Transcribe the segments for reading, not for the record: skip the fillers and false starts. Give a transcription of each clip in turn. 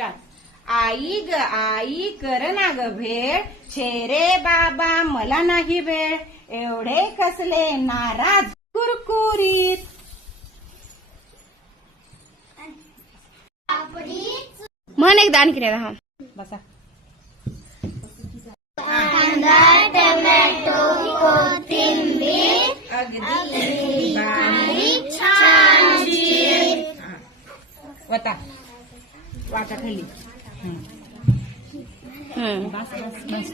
आई ग आई कर ना ग भेळ, छे रे बाबा मला नाही वेळ, एवढे कसले नाराज कुरकुरीत. म्हण एकदा आणखी हा बसा. कांदा, टोमॅटो, कोथिंबीर अगदी बारीक छान चिर. वता वाटा खाली. बस बस बस.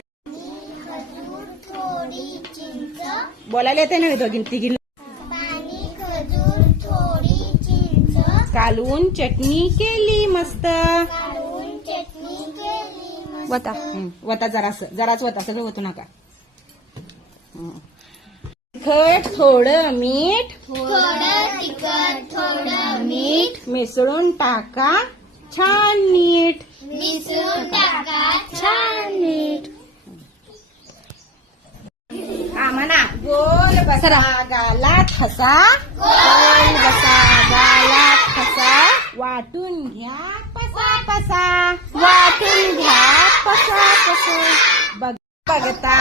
खजूर, थोडी चिंच, बोलायला येते ना दोघी तिघी. पाणी, खजूर, थोडी चिंच, कालवून चटणी केली मस्त. काढून चटणी केली मस्त. वता वता जराच वता, सगळं वतू नका. तिखट थोडं मीठ थोडं तिखट, थोडं मीठ, मिसळून टाका छान नीट. मिसळून टाका छान नीट. म्हणा गोल बसा गालात हसा, गोल बसा गालात हसा, वाटून घ्या पसा पसा, वाटून घ्या पसा पसा. बघता